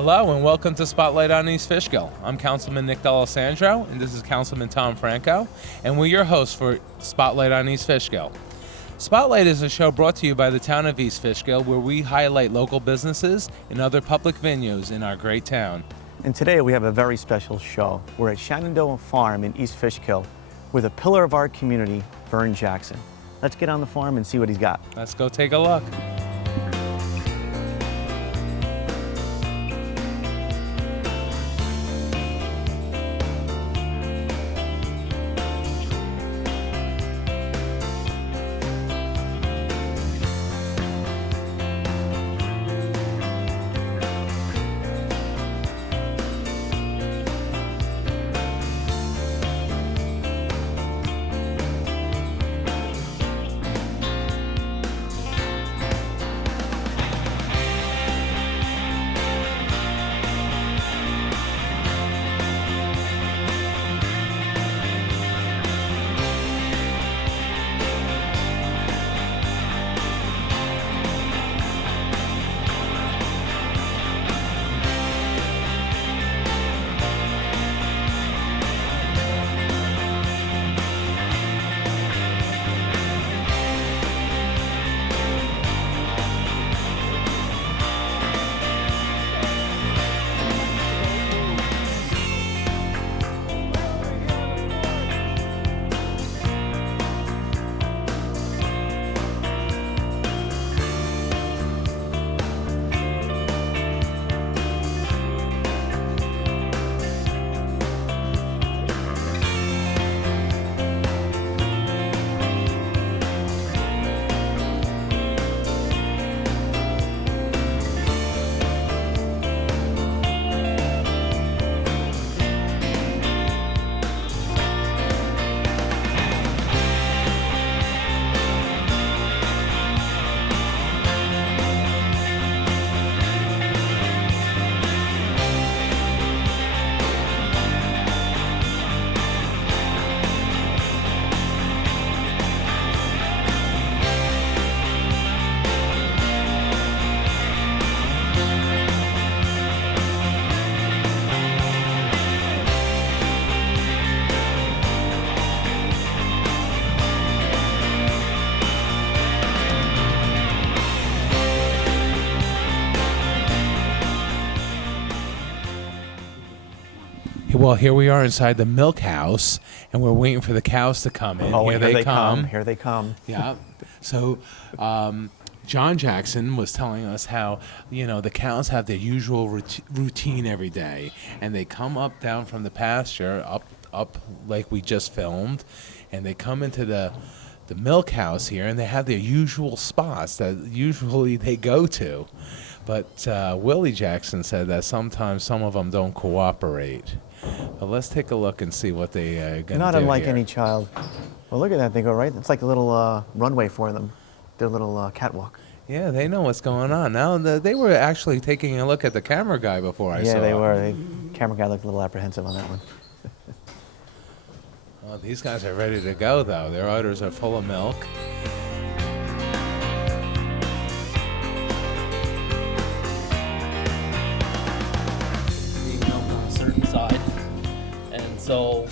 Hello and welcome to Spotlight on East Fishkill. I'm Councilman Nick D'Alessandro and this is Councilman Tom Franco, and we're your hosts for Spotlight on East Fishkill. Spotlight is a show brought to you by the town of East Fishkill, where we highlight local businesses and other public venues in our great town. And today we have a very special show. We're at Shenandoah Farm in East Fishkill with a pillar of our community, Verne Jackson. Let's get on the farm and see what he's got. Let's go take a look. Well, here we are inside the milk house, and we're waiting for the cows to come in. Oh, here they come. Here they come. Yeah. So, John Jackson was telling us how, the cows have their usual routine every day, and they come down from the pasture, up like we just filmed, and they come into the milk house here, and they have their usual spots that usually they go to. But Willie Jackson said that sometimes some of them don't cooperate. But let's take a look and see what they are going to do. Not unlike here. any child. Well, look at that. They go right. It's like a little runway for them. Their little catwalk. Yeah, they know what's going on. Now, they were actually taking a look at the camera guy before I saw. Yeah, they were. The camera guy looked a little apprehensive on that one. Well, these guys are ready to go, though. Their udders are full of milk. Side, and so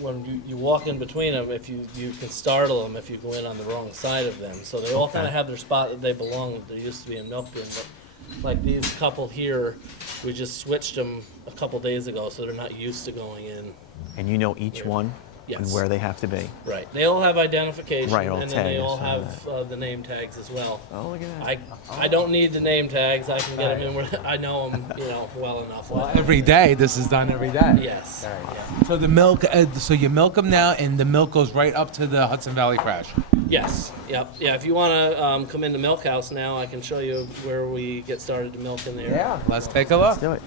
when you walk in between them, if you can startle them if you go in on the wrong side of them. So they all kind of have their spot that they belong, that they're used to being milked in. But like these couple here, we just switched them a couple days ago, so they're not used to going in. And you know each one and where they have to be. Right. They all have identification, Right, all and then they tags, all have the name tags as well. Oh, look at that. I don't need the name tags. I can get them in where I know them, well enough. Well, every day, this is done every day. Yes. Yeah. So the milk, so you milk them now, and the milk goes right up to the Hudson Valley Crash. Yes. Yep. Yeah. If you want to come in the milk house now, I can show you where we get started to milk in there. Yeah. Let's take a look. Let's do it.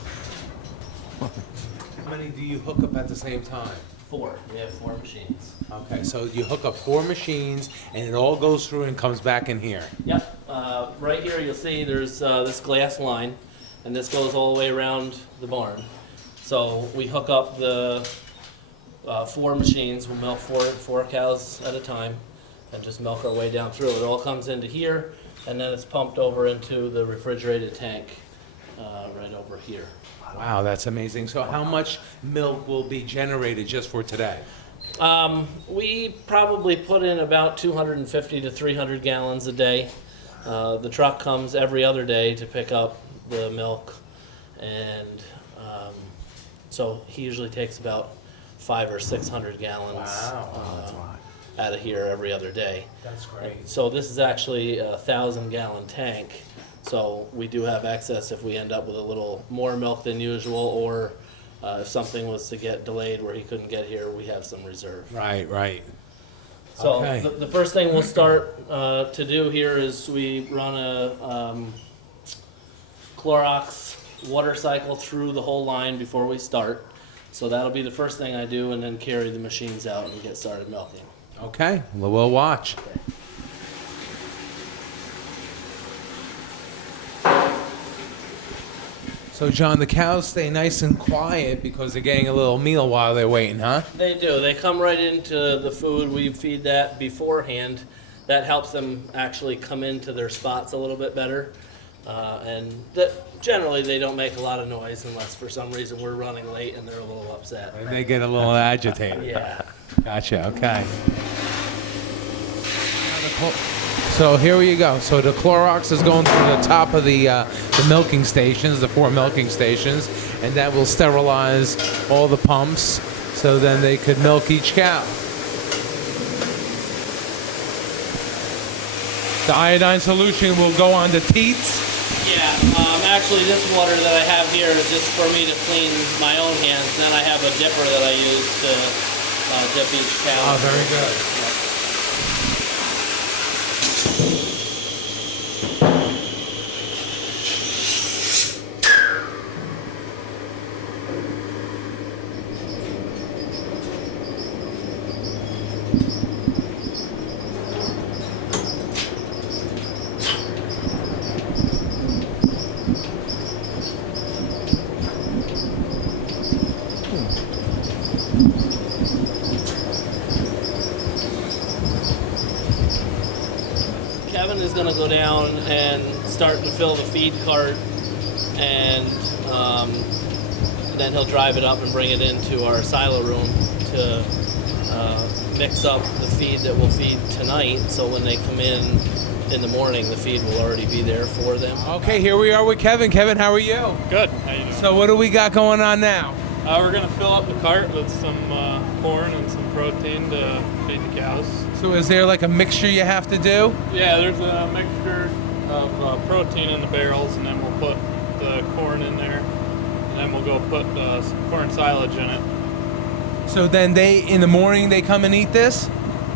How many do you hook up at the same time? 4. We have 4 machines. Okay, so you hook up 4 machines, and it all goes through and comes back in here. Yep. Right here you'll see there's this glass line, and this goes all the way around the barn. So we hook up the 4 machines. We'll milk four cows at a time and just milk our way down through. It all comes into here, and then it's pumped over into the refrigerated tank right over here. Wow, that's amazing. So how much milk will be generated just for today? We probably put in about 250 to 300 gallons a day. The truck comes every other day to pick up the milk, and so he usually takes about 500 or 600 gallons out of here every other day. That's great. So this is actually a 1,000-gallon tank. So we do have excess if we end up with a little more milk than usual, or if something was to get delayed where he couldn't get here, we have some reserve. Right, right. So Okay. the first thing we'll start to do here is we run a Clorox water cycle through the whole line before we start. So that'll be the first thing I do, and then carry the machines out and get started milking. Okay, well, we'll watch. So, John, the cows stay nice and quiet because they're getting a little meal while they're waiting, huh? They do. They come right into the food. We feed that beforehand. That helps them actually come into their spots a little bit better. And generally, they don't make a lot of noise unless for some reason we're running late and they're a little upset. And they get a little agitated. Yeah. Gotcha, okay. So here you go. So the Clorox is going through the top of the milking stations, the 4 milking stations, and that will sterilize all the pumps so then they could milk each cow. The iodine solution will go on the teats. Yeah, actually this water that I have here is just for me to clean my own hands. Then I have a dipper that I use to dip each cow. Oh, very good. Kevin is going to go down and start to fill the feed cart, and then he'll drive it up and bring it into our silo room to mix up the feed that we'll feed tonight, so when they come in the morning, the feed will already be there for them. Okay, here we are with Kevin. Kevin, how are you? Good. How you doing? So what do we got going on now? We're gonna fill up the cart with some corn and some protein to feed the cows. So is there like a mixture you have to do? Yeah, there's a mixture of protein in the barrels, and then we'll put the corn in there, and then we'll go put some corn silage in it. So then in the morning they come and eat this?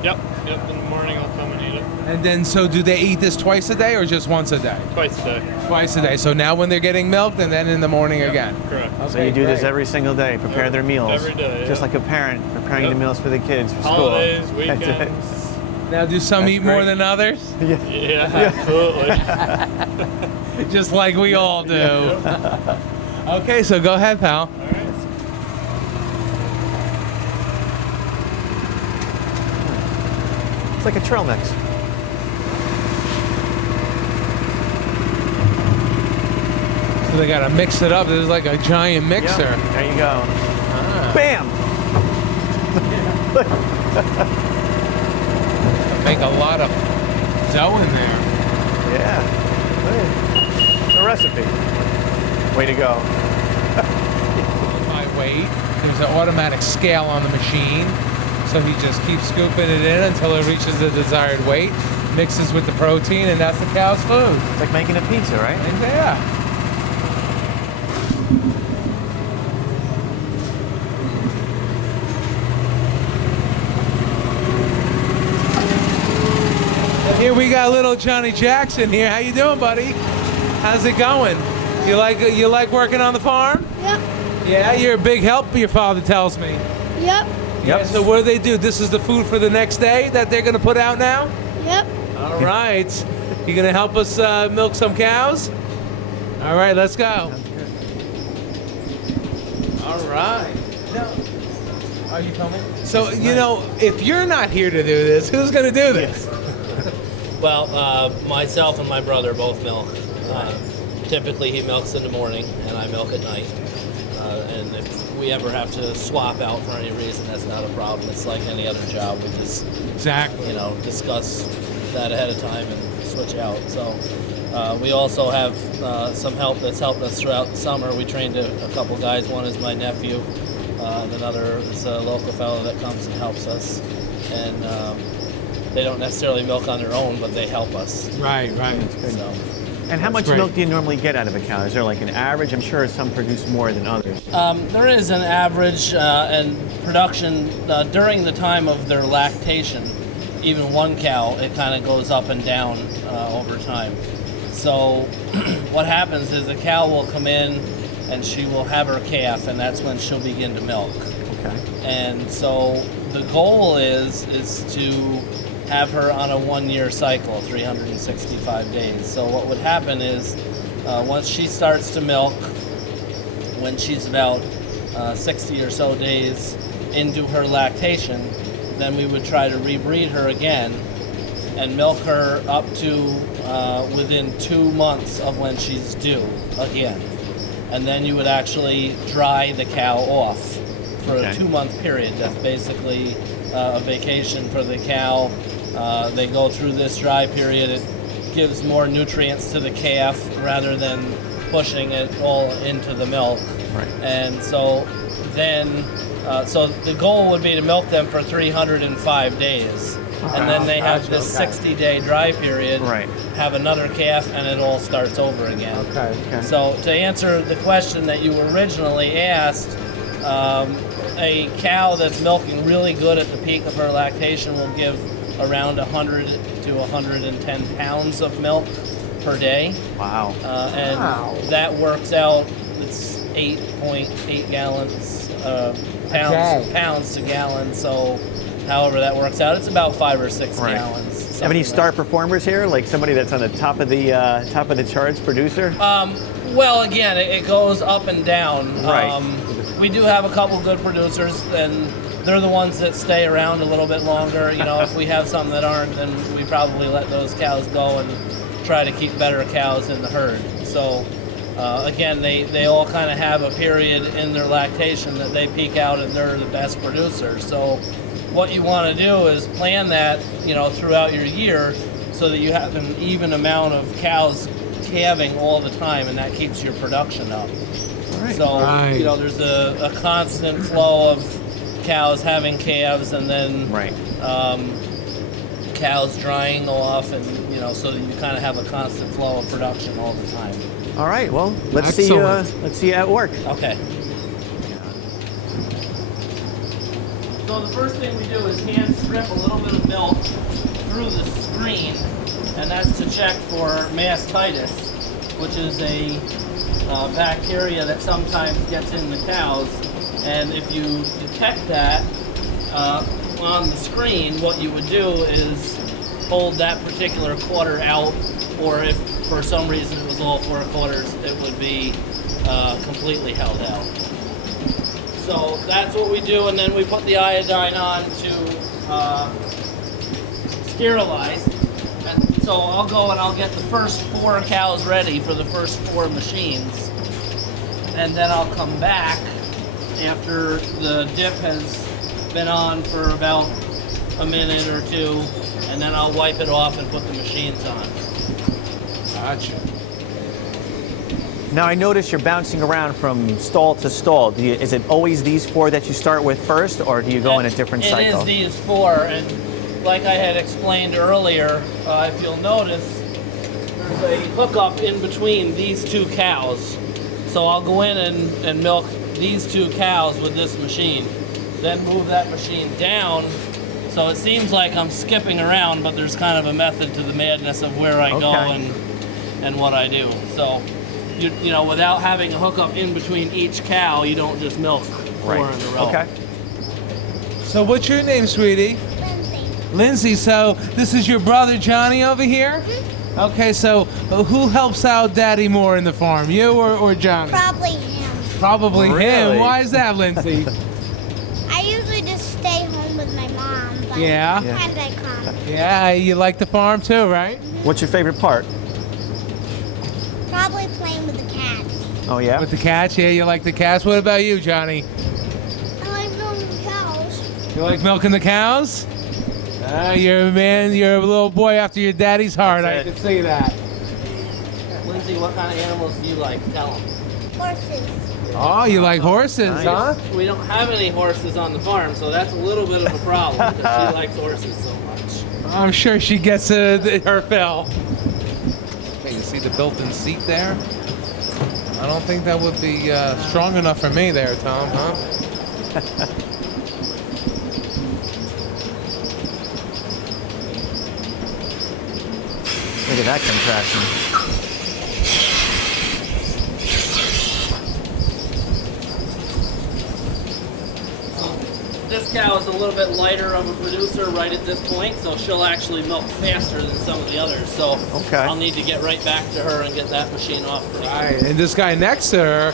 Yep. In the morning I'll come and eat it. And then so do they eat this twice a day or just once a day? Twice a day. Twice a day. So now when they're getting milked and then in the morning again? Correct. So you do this every single day, prepare their meals. Every day, Just yeah. like a parent preparing Yep. the meals for the kids for Holidays, school. That's it. weekends. Now do some That's eat more great. than others? Yeah. Yeah, absolutely. Just like we all do. Okay, so go ahead, pal. All right. It's like a trail mix. So they gotta mix it up. There's like a giant mixer. Yep. There you go. Ah. Bam! Make a lot of dough in there. Yeah. The recipe. Way to go. By weight. There's an automatic scale on the machine. So he just keeps scooping it in until it reaches the desired weight, mixes with the protein, and that's the cow's food. It's like making a pizza, right? And yeah. And here we got little Johnny Jackson here. How you doing, buddy? How's it going? You like working on the farm? Yep. Yeah, you're a big help, your father tells me. Yep. Yeah, so what do? This is the food for the next day that they're going to put out now? Yep. All right. You going to help us milk some cows? All right, let's go. All right. Now, are you coming? So, if you're not here to do this, who's going to do this? Well, myself and my brother both milk. Typically he milks in the morning and I milk at night. And if we ever have to swap out for any reason, that's not a problem. It's like any other job. We just, Exactly. discuss that ahead of time and switch out. So we also have some help that's helped us throughout the summer. We trained a couple guys. One is my nephew, and another is a local fellow that comes and helps us. And they don't necessarily milk on their own, but they help us. Right. So, And how much great. milk do you normally get out of a cow? Is there like an average? I'm sure some produce more than others. there is an average and production during the time of their lactation. Even one cow, it kind of goes up and down over time. So what happens is a cow will come in and she will have her calf, and that's when she'll begin to milk. Okay. And so the goal is to have her on a 1-year cycle, 365 days. So what would happen is once she starts to milk, when she's about 60 or so days into her lactation, then we would try to rebreed her again and milk her up to within 2 months of when she's due again. And then you would actually dry the cow off for a 2-month period. That's basically a vacation for the cow. They go through this dry period. It gives more nutrients to the calf rather than pushing it all into the milk. Right. And so then, so the goal would be to milk them for 305 days. And then they have this 60-day dry period, have another calf, and it all starts over again. Okay. So to answer the question that you originally asked, a cow that's milking really good at the peak of her lactation will give around 100 to 110 pounds of milk per day. Wow. And that works out, it's 8.8 gallons, pounds to gallon. So however that works out, it's about 5 or 6 gallons. Have any star performers here? Like somebody that's on the top of the charts producer? Well, again, it goes up and down. Right. We do have a couple good producers, and they're the ones that stay around a little bit longer. If we have some that aren't, then we probably let those cows go and try to keep better cows in the herd. So, again, they all kind of have a period in their lactation that they peak out and they're the best producers. So what you want to do is plan that, throughout your year so that you have an even amount of cows calving all the time, and that keeps your production up. So, there's a constant flow of cows having calves, and then cows drying off, and so that you kind of have a constant flow of production all the time. All right. Well, let's Excellent. see you at work. Okay. So the first thing we do is hand strip a little bit of milk through the screen, and that's to check for mastitis, which is a bacteria that sometimes gets in the cows. And if you detect that on the screen, what you would do is hold that particular quarter out, or if for some reason it was all 4 quarters, it would be completely held out. So that's what we do, and then we put the iodine on to sterilize. And so I'll go and I'll get the first 4 cows ready for the first 4 machines, and then I'll come back after the dip has been on for about a minute or 2, and then I'll wipe it off and put the machines on. Gotcha. Now I notice you're bouncing around from stall to stall. Is it always these 4 that you start with first, or do you go in a different cycle? It is these 4, and like I had explained earlier, if you'll notice, there's a hookup in between these 2 cows. So I'll go in and milk these 2 cows with this machine, then move that machine down. So it seems like I'm skipping around, but there's kind of a method to the madness of where I go and what I do. So, without having a hookup in between each cow, you don't just milk 4 in a row. Okay. So what's your name, sweetie? Lindsay. So this is your brother Johnny over here? Mm-hmm. Okay, so who helps out Daddy more in the farm, you or Johnny? Probably him. Probably Really? him. Why is that, Lindsay? I usually just stay home with my mom, but Yeah. sometimes I come. Yeah, you like the farm too, right? What's your favorite part? Probably playing Oh, yeah? With the cats? Yeah, you like the cats? What about you, Johnny? I like milking cows. You like milking the cows? You're a man, you're a little boy after your daddy's heart. I That's can see that. Lindsay, what kind of animals do you like? Tell them. Horses. Oh, you like horses, Nice. huh? We don't have any horses on the farm, so that's a little bit of a problem because she likes horses so much. I'm sure she gets her fill. Okay, you see the built-in seat there? I don't think that would be strong enough for me there, Tom, huh? Look at that contraption. This cow is a little bit lighter of a producer right at this point, so she'll actually milk faster than some of the others. So Okay. I'll need to get right back to her and get that machine off. Right, and this guy next to her,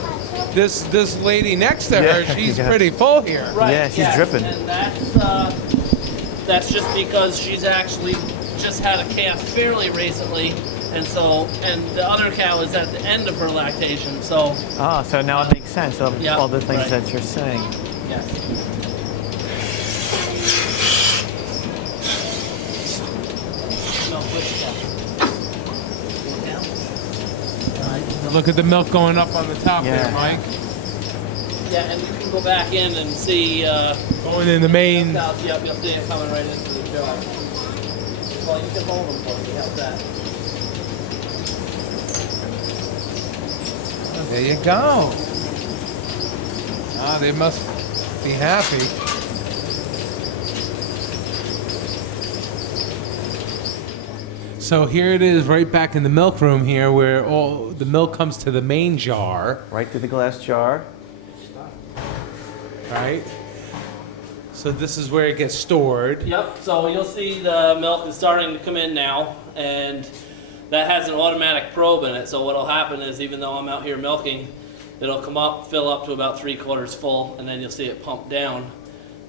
this lady next to her, Yeah, she's yeah. pretty full here. Right. Yeah, she's yes, dripping. And that's just because she's actually just had a calf fairly recently, and the other cow is at the end of her lactation. So Ah, so now it makes sense of Yeah, all the things right. that you're saying. yes. No, which cow? Look at the milk going up on the top Yeah. there, Mike. Yeah, and you can go back in and see. Going in the main. Yep, you'll see it coming right into the jar. Well, you can hold them for me. How's that? Oh, there you go. Ah, they must be happy. So here it is, right back in the milk room here, where all the milk comes to the main jar, Right to the glass jar. right? So this is where it gets stored. Yep, so you'll see the milk is starting to come in now, and that has an automatic probe in it. So what'll happen is, even though I'm out here milking, it'll come up, fill up to about 3/4 full, and then you'll see it pump down.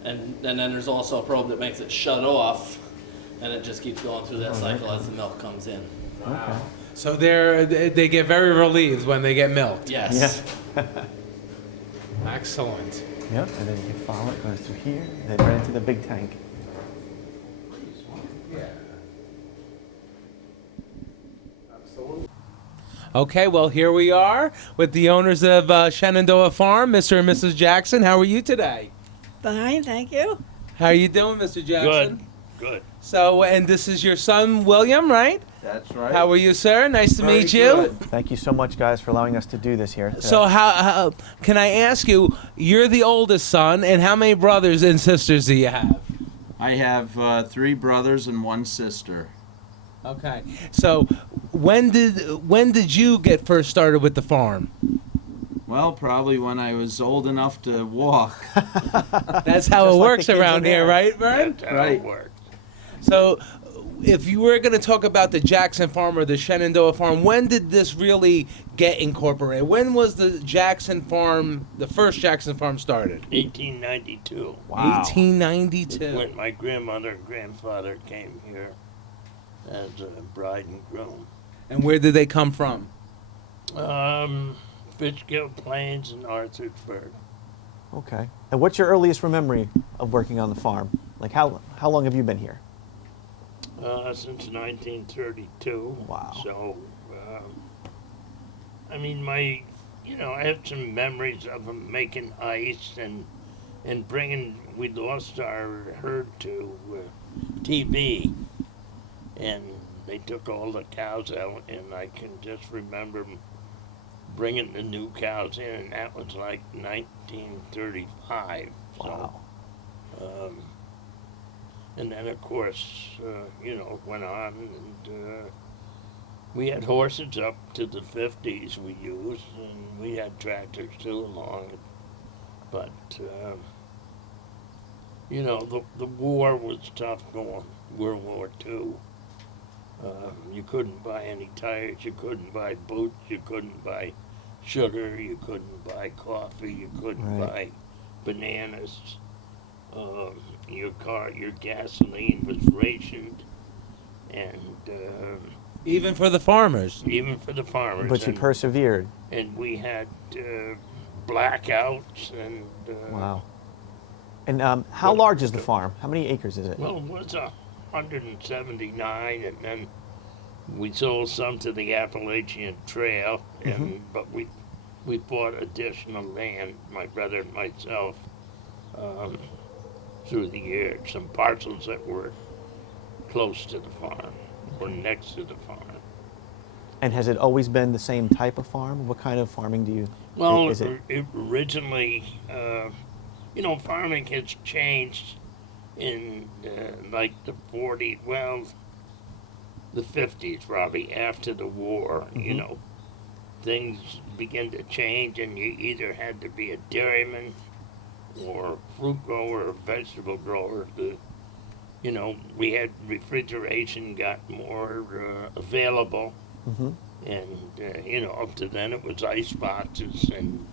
And then there's also a probe that makes it shut off, and it just keeps going through that cycle as the milk comes in. Okay. So they get very relieved when they get milked. Yes. Yeah. Excellent. Yep, and then you can follow it, goes through here, then right into the big tank. Okay, well, here we are with the owners of Shenandoah Farm, Mr. and Mrs. Jackson. How are you today? Fine, thank you. How are you doing, Mr. Jackson? Good. So, and this is your son, William, right? That's right. How are you, sir? Nice to Very meet you. good. Thank you so much, guys, for allowing us to do this here. today. So, how can I ask you? You're the oldest son, and how many brothers and sisters do you have? I have 3 brothers and 1 sister. Okay. So, when did you get first started with the farm? Well, probably when I was old enough to walk. That's how Just it like works the kids around in here, there. right, Verne? That's how it works. So, if you were going to talk about the Jackson farm or the Shenandoah farm, when did this really get incorporated? When was the Jackson farm, the first Jackson farm started? 1892. Wow. 1892. When my grandmother and grandfather came here as a bride and groom. And where did they come from? Fishkill Plains and Arthur'sburg. Okay. And what's your earliest memory of working on the farm? Like, how long have you been here? Since 1932. Wow. So, I mean, I have some memories of them making ice and bringing, we lost our herd to TB, and they took all the cows out, and I can just remember bringing the new cows in, and that was like 1935. Wow. So, and then, of course, it went on, and we had horses up to the 50s we used, and we had tractors too along. But, the war was tough going, World War II. You couldn't buy any tires, you couldn't buy boots, you couldn't buy sugar, you couldn't buy coffee, you couldn't Right. buy bananas. Your gasoline was rationed, and Even for the farmers. even for the farmers. But you and, persevered. and we had blackouts and Wow. And how large is the farm? How many acres is it? well, it was 179, and then we sold some to the Appalachian Trail, and but we bought additional land, my brother and myself, through the years. Some parcels that were close to the farm or next to the farm. And has it always been the same type of farm? What kind of farming do you? Well, is it? Originally, farming has changed in like the 40s, well, the 50s probably, after the war. Things began to change, and you either had to be a dairyman or fruit grower or vegetable grower. We had refrigeration got more available. And up to then it was ice boxes, and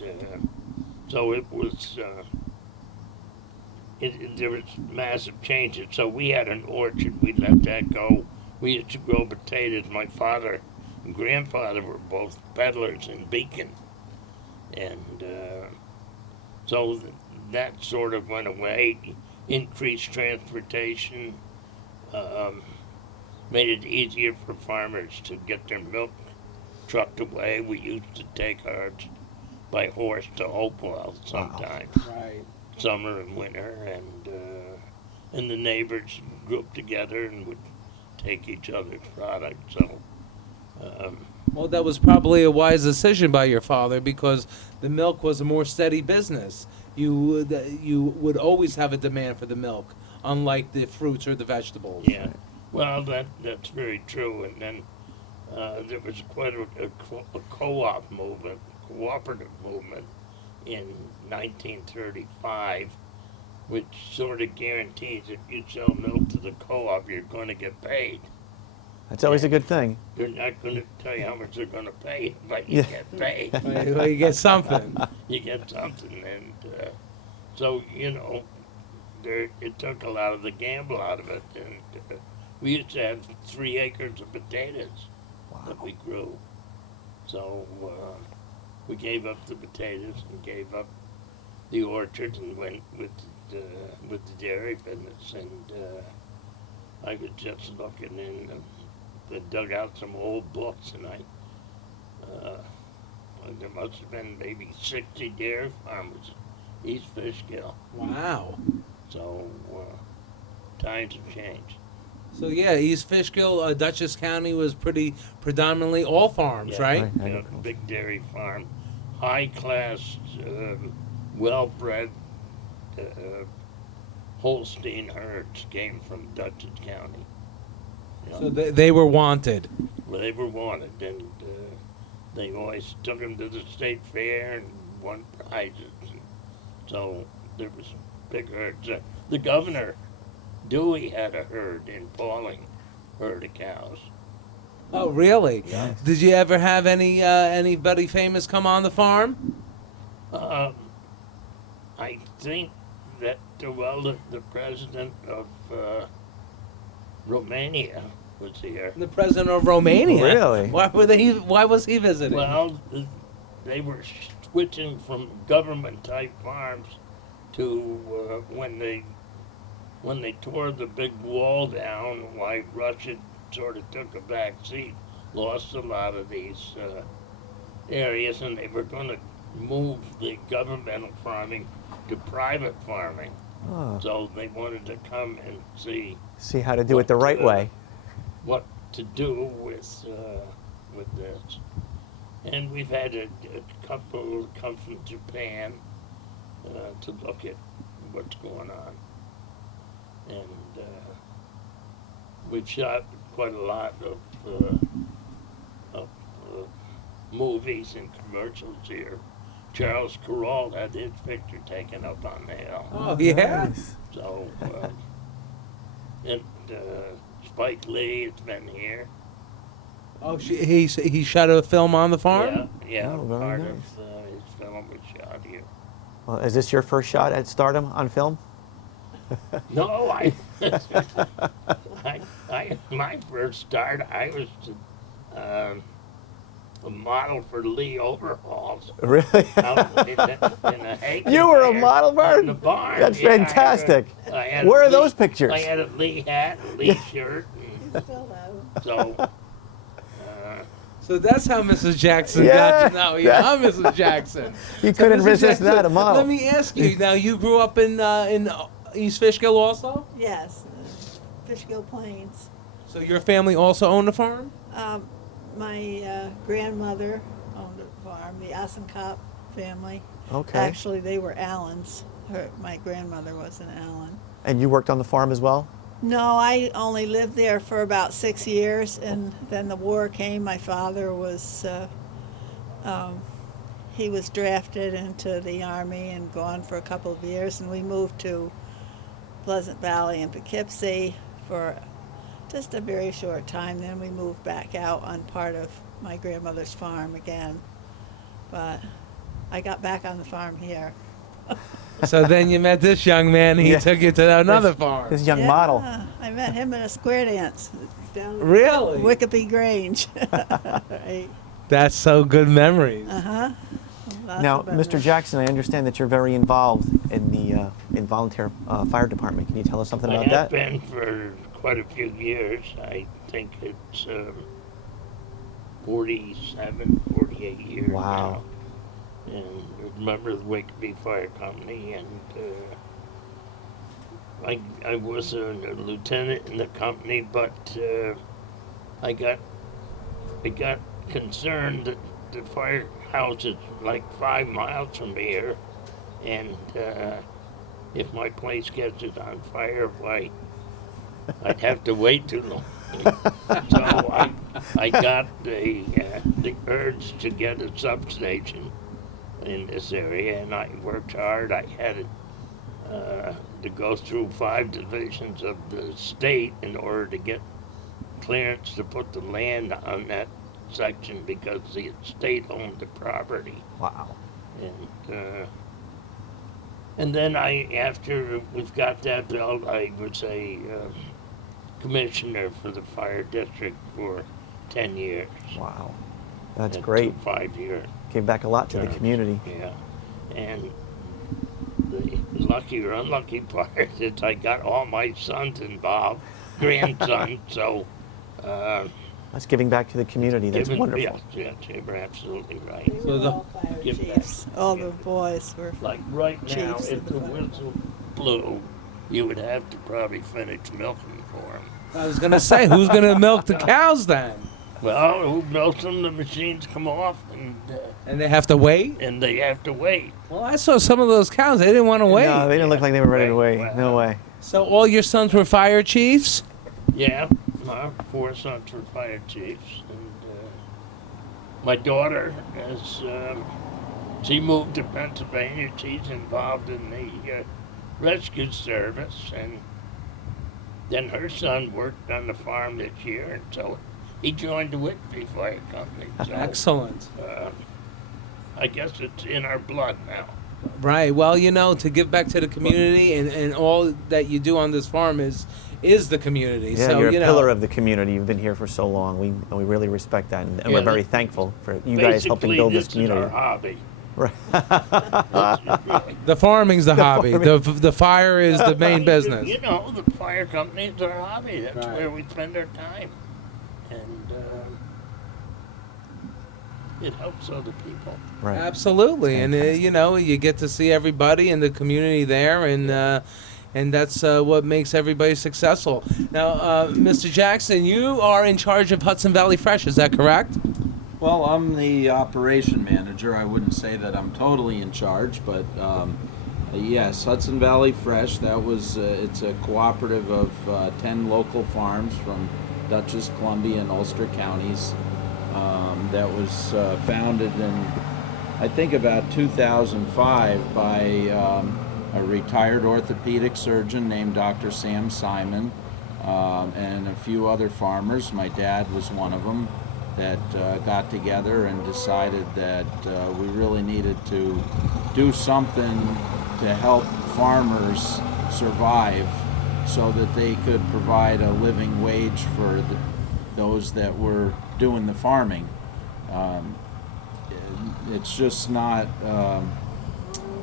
so it was. There was massive changes. So we had an orchard. We let that go. We used to grow potatoes. My father and grandfather were both peddlers in Beacon, and so that sort of went away. Increased transportation. Made it easier for farmers to get their milk trucked away. We used to take ours by horse to Hopewell sometimes, Right. summer and winter, and the neighbors grouped together and would take each other's products. So, Well, that was probably a wise decision by your father, because the milk was a more steady business. You would always have a demand for the milk, unlike the fruits or the vegetables. yeah. Well, that's very true. And then there was quite a co-op movement, cooperative movement in 1935, which sort of guarantees if you sell milk to the co-op, you're going to get paid. That's always a good thing. They're not going to tell you how much they're going to pay you, but you get paid. Well, you get something. You get something. And so, it took a lot of the gamble out of it. And we used to have 3 acres of potatoes that we grew. So we gave up the potatoes and gave up the orchard and went with the dairy business. And I was just looking in, I dug out some old books, and there must have been maybe 60 dairy farmers in East Fishkill. Wow. So times have changed. So yeah, East Fishkill, Dutchess County was predominantly all farms, Yeah. right? Big dairy farm, high class, well-bred Holstein herds came from Dutchess County. So they were wanted. Well, they were wanted, and they always took them to the state fair and won prizes. And so there was big herds. The governor, Dewey, had a herd in Pauling, herd of cows. Oh, really? Yes. Did you ever have anybody famous come on the farm? I think that the president of Romania was here. The president of Romania. Really? Why was he visiting? Well, they were switching from government-type farms to when they tore the big wall down. Why Russia sort of took a back seat, lost a lot of these areas, and they were going to move the governmental farming to private farming. Oh. So they wanted to come and see See how to do it the right way. what to do with this. And we've had a couple come from Japan to look at what's going on. And we've shot quite a lot of movies and commercials here. Charles Carroll had his picture taken up on the hill. Oh, yeah? Nice. So, and Spike Lee has been here. Oh, he shot a film on the farm? Yeah, Oh, very part nice. of his film was shot here. Well, is this your first shot at stardom on film? No, my first start, I was a model for Lee Overhauls. Really? Out in a hay You were a conveyor model, in Verne? the barn. That's Yeah, fantastic. I had a Where are Lee- those pictures? I had a Lee hat, a Lee shirt, and so So that's how Mrs. Jackson Yeah. got to know you, huh, Mrs. Jackson? You couldn't Mrs. resist Jackson, that, a model. Let me ask you. Now, you grew up in East Fishkill also? Yes, Fishkill Plains. So your family also owned a farm? My grandmother owned a farm, the Asenkop family. Okay. Actually, they were Allens. My grandmother was an Allen. And you worked on the farm as well? No, I only lived there for about 6 years, and then the war came. My father was, he was drafted into the Army and gone for a couple of years, and we moved to Pleasant Valley and Poughkeepsie for just a very short time. Then we moved back out on part of my grandmother's farm again. But I got back on the farm here. So then you met this young man, and he Yeah. took you to another farm. This young model. I met him at a square dance down at Really? Wickapee Grange. Right. That's so good memories. Uh-huh. Lots Now, of memories. Mr. Jackson, I understand that you're very involved in the volunteer fire department. Can you tell us something I about have that? been for quite a few years. I think it's 47, 48 years Wow. now. And a member of the Wickapee Fire Company, and I was a lieutenant in the company, but I got concerned that the firehouse is like 5 miles from here, and if my place catches on fire, why, I'd have to wait too long. So I got the urge to get a substation in this area, and I worked hard. I had to go through 5 divisions of the state in order to get clearance to put the land on that section, because the state owned the property. Wow. And then after we've got that built, I was a commissioner for the fire district for 10 years. Wow. That's And great. 5 years. Gave back a lot to the Yeah. community. Yeah, and the lucky or unlucky part is I got all my sons involved, grandsons, so That's giving back to the community. That's wonderful. Yes, you were absolutely right. They So were the- all fire Give chiefs. back. All Yeah. the boys were. Like right now, Chiefs if of the the fire. whistle blew, you would have to probably finish milking for them. I was going to say, who's going to milk the cows then? Well, who milks them? The machines come off, And they have to wait? and they have to wait. Well, I saw some of those cows. They didn't want to wait. No, they didn't look like they were ready to wait. Right. No way. So all your sons were fire chiefs? Yeah, my 4 sons were fire chiefs, and my daughter is, she moved to Pennsylvania. She's involved in the rescue service, and then her son worked on the farm this year, and so he joined the Whitby Fire Company. So, Excellent. I guess it's in our blood now. Right. Well, to give back to the community and all that you do on this farm is the community. Yeah, so, you're a pillar of the community. You've been here for so long. We really respect that, and we're Yeah, very thankful for you guys helping build this Is community. our hobby. Right. The farming's the hobby. farming. The fire is the main business. You know, the fire company is our hobby. That's Right. where we spend our time. And it helps other people. Right. Absolutely. And, you get to see everybody in the community there, and that's what makes everybody successful. Now, Mr. Jackson, you are in charge of Hudson Valley Fresh. Is that correct? Well, I'm the operation manager. I wouldn't say that I'm totally in charge, but yes, Hudson Valley Fresh. That was it's a cooperative of 10 local farms from Dutchess, Columbia, and Ulster counties. That was founded in, I think, about 2005 by a retired orthopedic surgeon named Dr. Sam Simon, and a few other farmers. My dad was one of them, that got together and decided that we really needed to do something to help farmers survive so that they could provide a living wage for those that were doing the farming. It's just not,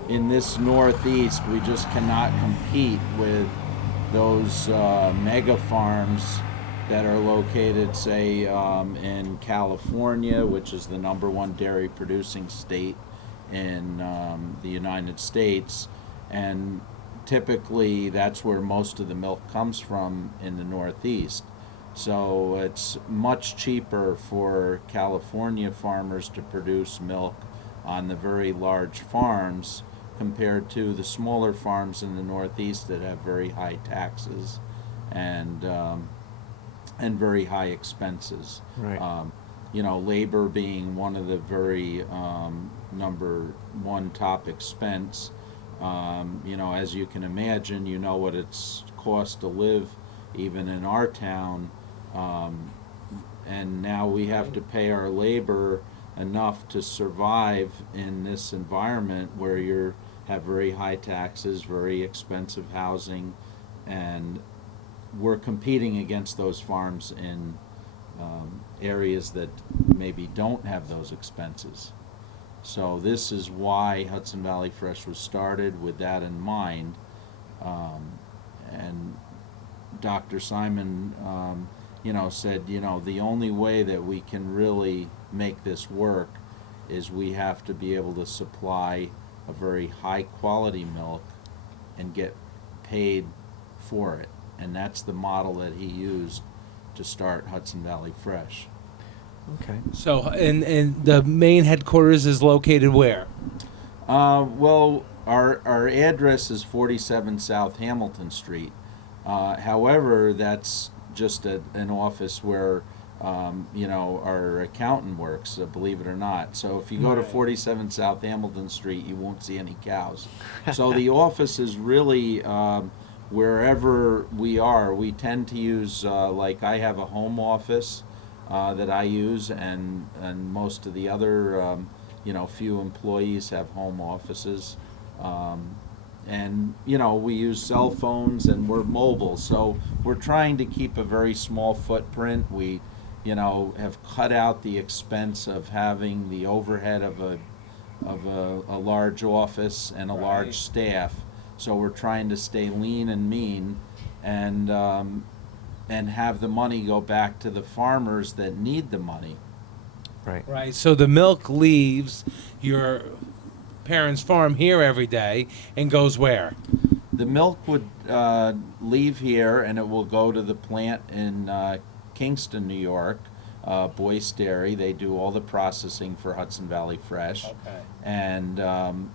in this Northeast, we just cannot compete with those mega farms that are located, say, in California, which is the #1 dairy producing state in the United States. And typically that's where most of the milk comes from in the Northeast. So it's much cheaper for California farmers to produce milk on the very large farms compared to the smaller farms in the Northeast that have very high taxes and very high expenses. Right. You know, labor being one of the very #1 top expense. You know, as you can imagine, you know what it's cost to live even in our town, and now we have to pay our labor enough to survive in this environment where you have very high taxes, very expensive housing, and we're competing against those farms in areas that maybe don't have those expenses. So this is why Hudson Valley Fresh was started, with that in mind. And Dr. Simon, you know, said, you know, the only way that we can really make this work is we have to be able to supply a very high quality milk and get paid for it. And that's the model that he used to start Hudson Valley Fresh. Okay. So, and the main headquarters is located where? Well, our address is 47 South Hamilton Street. However, that's just an office where, you know, our accountant works, believe it or not. So if you go to 47 South Hamilton Street, you won't see any cows. So the office is really wherever we are. We tend to use, like I have a home office that I use, and most of the other, you know, few employees have home offices. And, you know, we use cell phones and we're mobile, so we're trying to keep a very small footprint. We, you know, have cut out the expense of having the overhead of a large office and a large staff. So we're trying to stay lean and mean, and have the money go back to the farmers that need the money. Right. Right. So the milk leaves your parents' farm here every day and goes where? The milk would leave here and it will go to the plant in Kingston, New York, Boyce Dairy. They do all the processing for Hudson Valley Fresh. Okay. And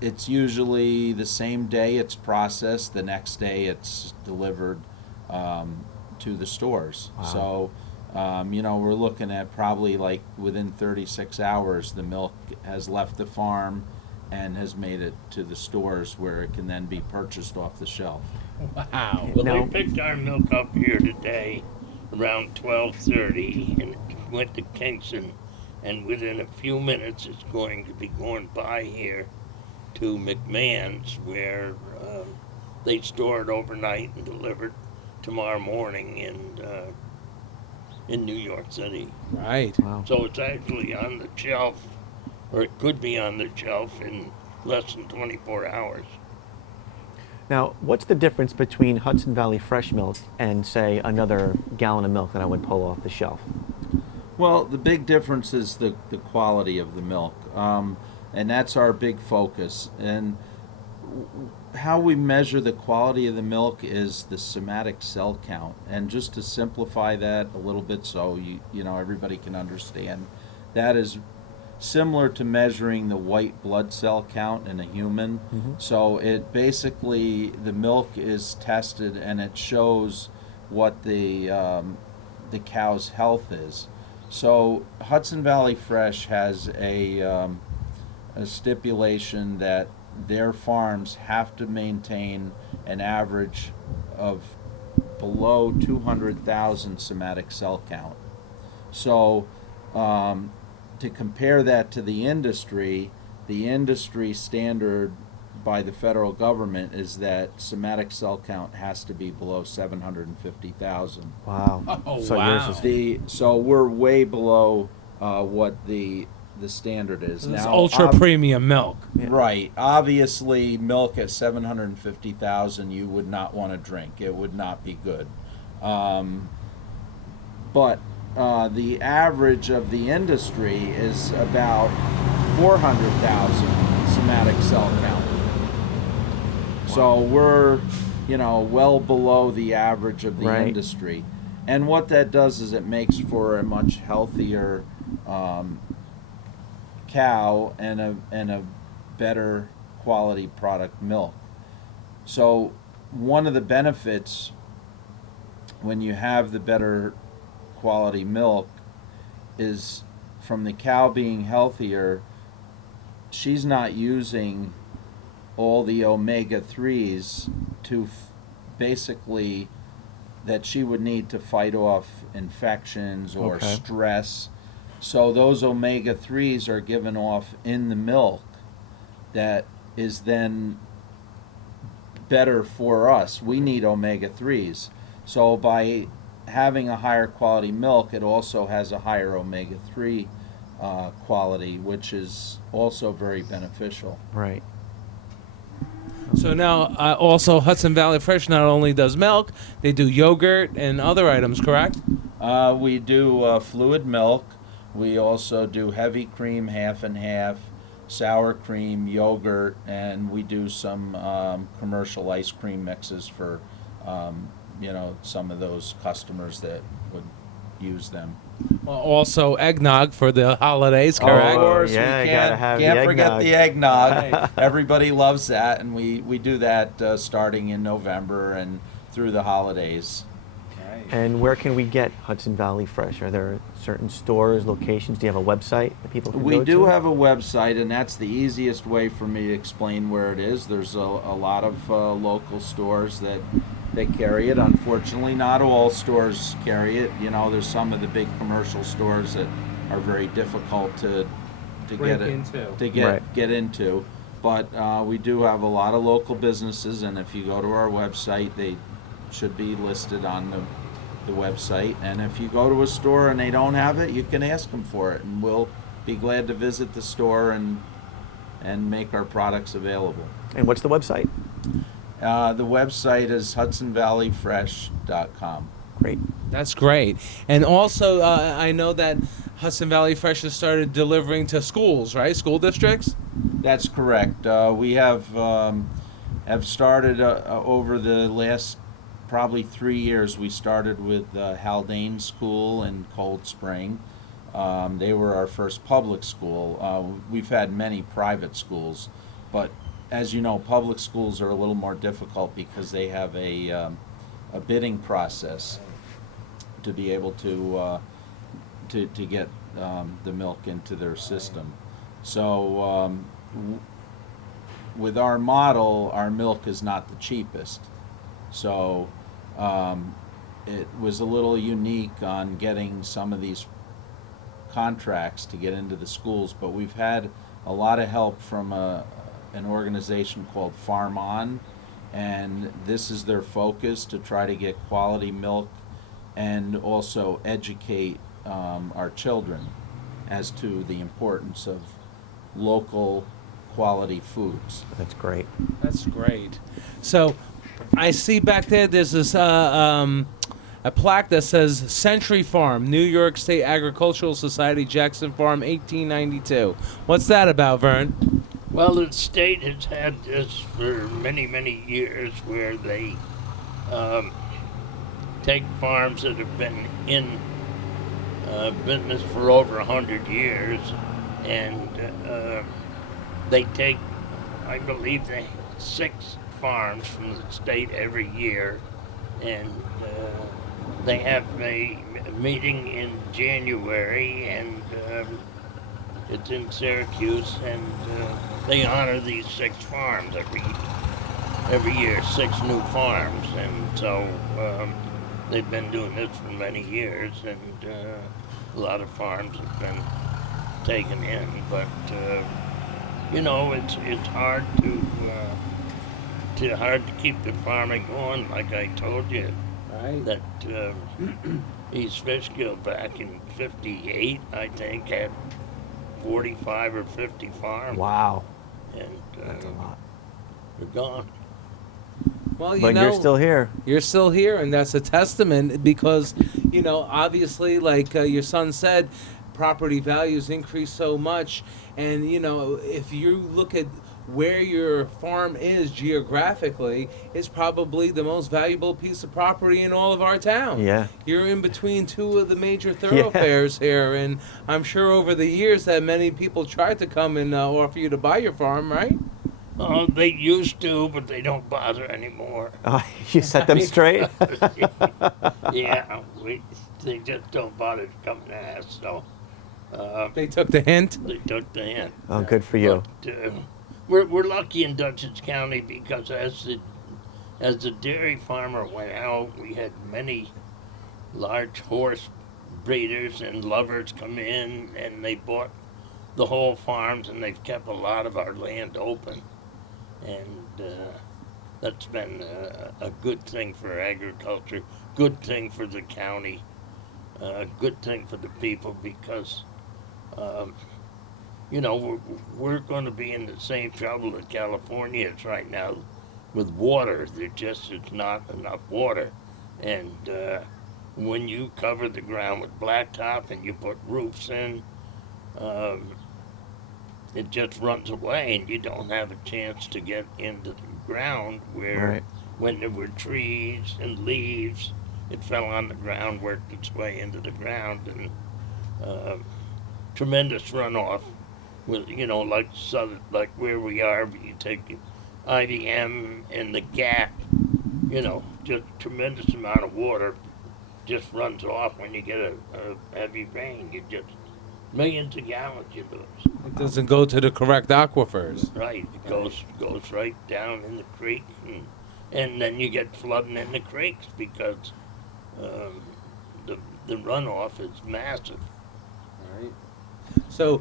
it's usually the same day it's processed, the next day it's delivered to the stores. Wow. So, you know, we're looking at probably like within 36 hours, the milk has left the farm and has made it to the stores where it can then be purchased off the shelf. Wow. Well, Now- they picked our milk up here today around 12:30 and went to Kingston, and within a few minutes it's going to be going by here to McMahon's, where they store it overnight and deliver it tomorrow morning in New York City. Right. Wow. So it's actually on the shelf, or it could be on the shelf in less than 24 hours. Now, what's the difference between Hudson Valley Fresh milk and, say, another gallon of milk that I would pull off the shelf? Well, the big difference is the quality of the milk, and that's our big focus. And how we measure the quality of the milk is the somatic cell count. And just to simplify that a little bit so you know everybody can understand, that is similar to measuring the white blood cell count in a human. Mm-hmm. So it basically, the milk is tested and it shows what the cow's health is. So Hudson Valley Fresh has a stipulation that their farms have to maintain an average of below 200,000 somatic cell count. So to compare that to the industry standard by the federal government is that somatic cell count has to be below 750,000. Wow. Oh, So wow. yours is So we're way below what the standard is. This is Now, ultra premium milk. right. Obviously, milk at 750,000 you would not want to drink. It would not be good. But the average of the industry is about 400,000 somatic cell count. So we're, well below the average of the Right. industry. And what that does is it makes for a much healthier cow and a better quality product milk. So one of the benefits when you have the better quality milk is from the cow being healthier, she's not using all the omega-3s to basically that she would need to fight off infections or Okay. stress. So those omega-3s are given off in the milk that is then better for us. We need omega-3s. So by having a higher quality milk, it also has a higher omega-3 quality, which is also very beneficial. right. So now, also Hudson Valley Fresh not only does milk, they do yogurt and other items, correct? We do fluid milk. We also do heavy cream, half and half, sour cream, yogurt, and we do some commercial ice cream mixes for, some of those customers that would use them. Also eggnog for the holidays, correct? Of course, Yeah, we you gotta have the can't forget eggnog. the eggnog. Everybody loves that, and we do that starting in November and through the holidays. And where can we get Hudson Valley Fresh? Are there certain stores, locations? Do you have a website that people can We go do to? have a website, and that's the easiest way for me to explain where it is. There's a lot of local stores that carry it. Unfortunately, not all stores carry it. There's some of the big commercial stores that are very difficult to Break get it into. to get Right. get into. But we do have a lot of local businesses, and if you go to our website, they should be listed on the website. And if you go to a store and they don't have it, you can ask them for it, and we'll be glad to visit the store and make our products available. And what's the website? The website is hudsonvalleyfresh.com. Great. That's great. And also, I know that Hudson Valley Fresh has started delivering to schools, right? School districts? That's correct. We have started over the last probably 3 years. We started with Haldane School in Cold Spring. They were our first public school. We've had many private schools, but as you know, public schools are a little more difficult because they have a bidding process to be able to get the milk into their system. So with our model, our milk is not the cheapest. So it was a little unique on getting some of these contracts to get into the schools, but we've had a lot of help from an organization called Farm On, and this is their focus, to try to get quality milk and also educate our children as to the importance of local quality foods. That's great. That's great. So I see back there's this a plaque that says Century Farm, New York State Agricultural Society, Jackson Farm, 1892. What's that about, Verne? Well, the state has had this for many, many years, where they take farms that have been in business for over 100 years, and they take, I believe, 6 farms from the state every year, and they have a meeting in January, and it's in Syracuse, and they honor these 6 farms every year, 6 new farms, and so they've been doing this for many years, and a lot of farms have been taken in, but it's hard to keep the farming going. Like I told you, Right. that East Fishkill back in '58, I think, had 45 or 50 farms, Wow, and that's a lot. they're gone. Well, But you're still here. You're still here, and that's a testament because, obviously, like your son said, property values increase so much, and if you look at where your farm is geographically, it's probably the most valuable piece of property in all of our town. Yeah. You're in between two of the major thoroughfares here, and I'm sure over the years that many people tried to come and offer you to buy your farm, right? Oh, they used to, but they don't bother anymore. You set them straight? Yeah, they just don't bother to come and ask. So They took the hint. they took the hint. Oh, good for you. But, we're lucky in Dutchess County because as the dairy farmer went out, we had many large horse breeders and lovers come in, and they bought the whole farms, and they've kept a lot of our land open, and that's been a good thing for agriculture, good thing for the county, good thing for the people because. We're going to be in the same trouble that California is right now with water. There just is not enough water. And when you cover the ground with blacktop and you put roofs in, it just runs away and you don't have a chance to get into the ground where Right. when there were trees and leaves, it fell on the ground, worked its way into the ground, and tremendous runoff. With like where we are, you take IBM and the Gap, just tremendous amount of water just runs off when you get a heavy rain. You just millions of gallons you lose. It doesn't go to the correct aquifers. Right, it goes right down in the creek, and then you get flooding in the creeks because the runoff is massive. Right. So,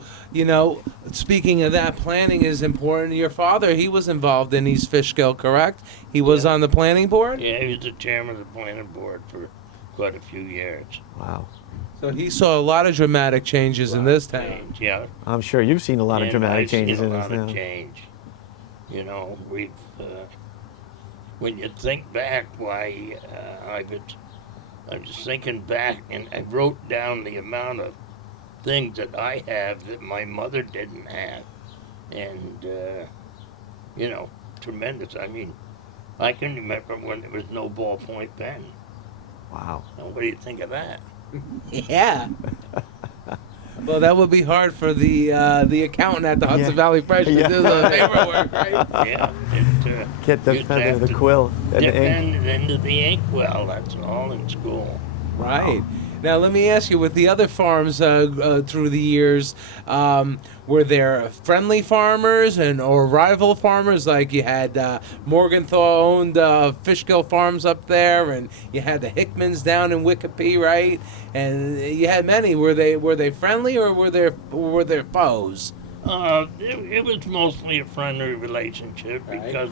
speaking of that, planning is important. Your father, he was involved in East Fishkill, correct? He was on the planning board? Yeah, he was the chairman of the planning board for quite a few years. Wow. So he saw a lot of dramatic changes in this town. Change, yeah. I'm sure you've seen a lot of And dramatic I've seen changes in this a lot of now. change. We've when you think back, why I'm just thinking back, and I wrote down the amount of things that I have that my mother didn't have, and tremendous. I mean, I can remember when there was no ballpoint pen. Wow. Now, what do you think of that? Yeah. Well, that would be hard for the accountant at the Hudson Valley Fresh to do the paperwork, right? Yeah, Get the you'd pen have and the to quill and the dip ink. into the inkwell. That's all in school. Right. Now, let me ask you, with the other farms through the years, were there friendly farmers or rival farmers? Like you had Morgenthau owned Fishkill Farms up there, and you had the Hickmans down in Wikipedia, right? And you had many. Were they friendly or were there foes? It was mostly a friendly relationship because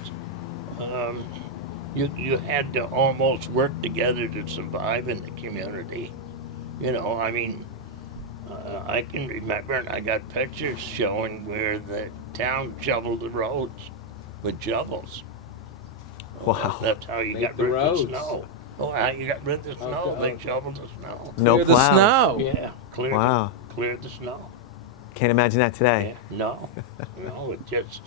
you had to almost work together to survive in the community. I can remember, and I got pictures showing where the town shoveled the roads with shovels. Wow. That's how you Make got the rid of roads. the snow. Oh, how you got rid of the snow? Okay. They shoveled the snow. No Clear the plows. snow. Yeah, Wow. cleared the snow. Can't imagine that today. Yeah, no, it just,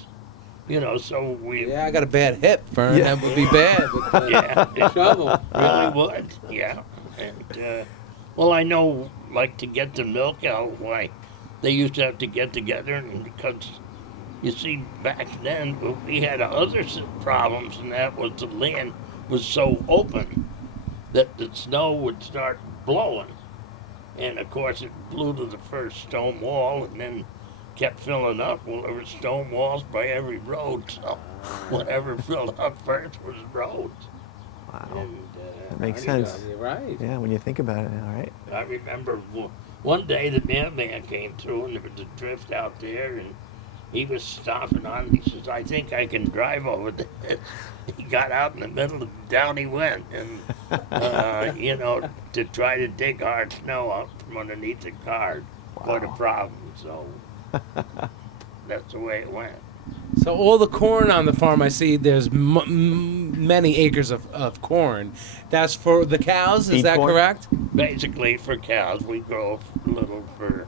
so we. Yeah, I got a bad hip, Verne. Yeah. That would be bad with the Yeah. shovel. Really would, yeah. And, I know, like, to get the milk out, why, they used to have to get together, and because, you see, back then, we had other problems, and that was the land was so open that the snow would start blowing. And, of course, it blew to the first stone wall, and then kept filling up. Well, there were stone walls by every road, so whatever filled up first was roads. Wow. And, That makes sense. You're right. Yeah, when you think about it, all right. I remember one day the mailman came through and there was a drift out there, and he was stomping on it. He says, I think I can drive over this. He got out in the middle and down he went. And, you know, to try to dig hard snow out from underneath the car, quite a problem. So that's the way it went. So all the corn on the farm, I see there's many acres of corn. That's for the cows, is Feed that corn? correct? Basically for cows, we grow a little for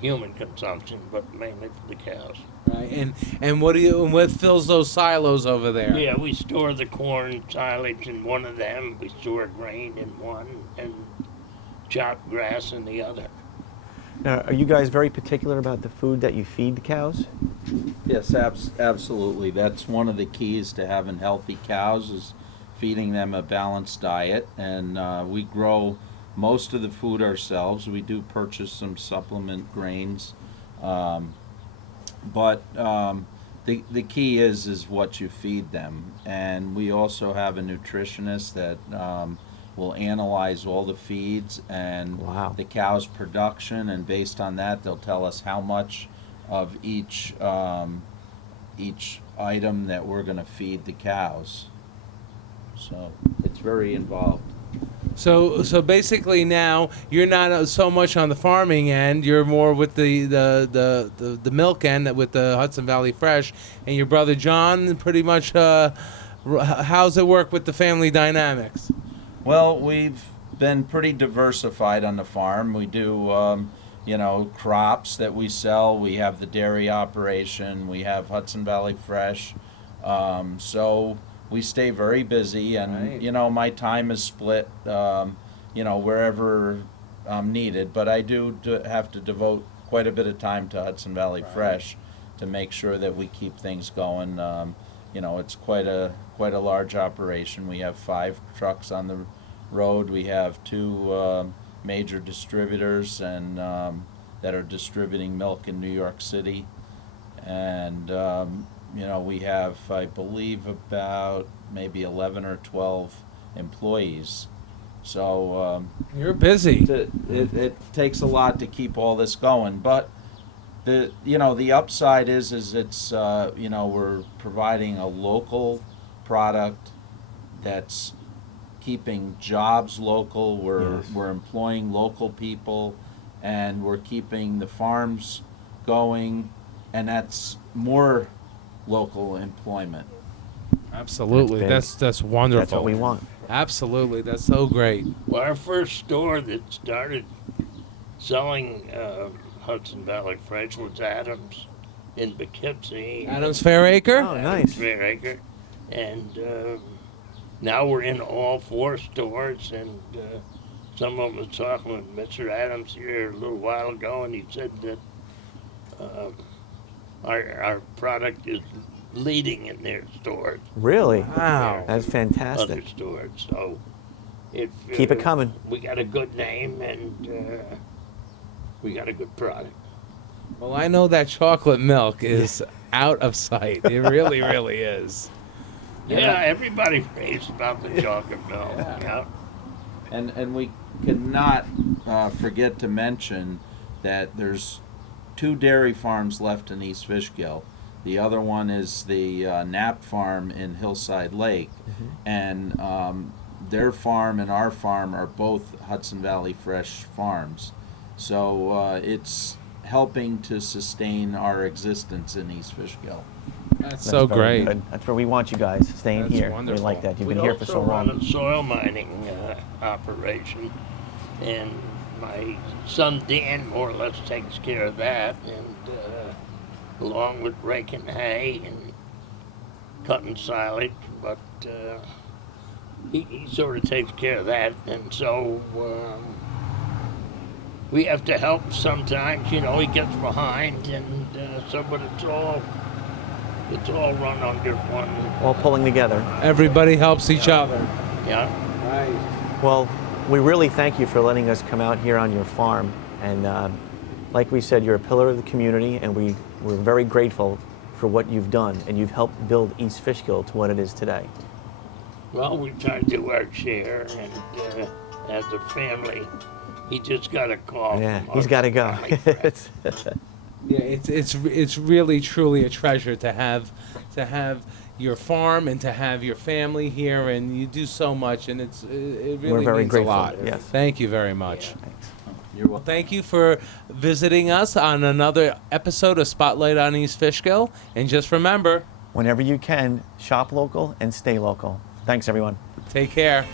human consumption, but mainly for the cows. Right. And what fills those silos over there? Yeah, we store the corn silage in one of them. We store grain in one, and chopped grass in the other. Now, are you guys very particular about the food that you feed the cows? Yes, absolutely. That's one of the keys to having healthy cows is feeding them a balanced diet. And we grow most of the food ourselves. We do purchase some supplement grains. But the key is what you feed them. And we also have a nutritionist that will analyze all the feeds and Wow. the cow's production, and based on that they'll tell us how much of each item that we're going to feed the cows. So it's very involved. So basically now you're not so much on the farming end. You're more with the milk end with the Hudson Valley Fresh, and your brother John pretty much. How's it work with the family dynamics? Well, we've been pretty diversified on the farm. We do, crops that we sell. We have the dairy operation. We have Hudson Valley Fresh. So we stay very busy, and Right. My time is split, wherever I'm needed. But I do have to devote quite a bit of time to Hudson Valley Fresh to make sure that we keep things going. It's quite a large operation. We have 5 trucks on the road. We have 2 major distributors and that are distributing milk in New York City, and we have, I believe, about maybe 11 or 12 employees. So You're busy. it takes a lot to keep all this going, but the upside is it's we're providing a local product that's keeping jobs local. We're employing local people, and we're keeping the farms going, and that's more local employment. Absolutely, That's that's wonderful. That's what we want. Absolutely, that's so great. Well, our first store that started selling Hudson Valley Fresh was Adams in Poughkeepsie. Adams Fairacre. Oh, nice. Fairacre. And now we're in all 4 stores, and someone was talking with Mr. Adams here a little while ago, and he said that our product is leading in their stores. Really? Wow. That's Other fantastic. stores. So if Keep it coming. we got a good name, and we got a good product. Well, I know that chocolate milk is out of sight. It really, really is. Yeah, everybody raves about the chocolate milk. Yeah. And we cannot forget to mention that there's 2 dairy farms left in East Fishkill. The other one is the Knapp farm in Hillside Lake, and their farm and our farm are both Hudson Valley Fresh farms. So it's helping to sustain our existence in East Fishkill. That's so very great. good. That's where we want you guys, staying That's here. wonderful. We like that. You've We been here for also so run long. a soil mining operation, and my son Dan more or less takes care of that, and along with raking hay and cutting silage, but he sort of takes care of that, and so we have to help sometimes. He gets behind, and so, but it's all run under one. All pulling together. Everybody helps each other. Yeah. Right. Well, we really thank you for letting us come out here on your farm. And like we said, you're a pillar of the community, and we're very grateful for what you've done. And you've helped build East Fishkill to what it is today. Well, we try to do our share, and as a family, he just got a call. Yeah, from he's our got to go. family friend. Yeah, it's really truly a treasure to have your farm and to have your family here, and you do so much, and it really We're very means grateful. a lot. Yes. Thank you very much. Thanks. You're Well, welcome. thank you for visiting us on another episode of Spotlight on East Fishkill, and just remember, Whenever you can, shop local and stay local. Thanks, everyone. take care.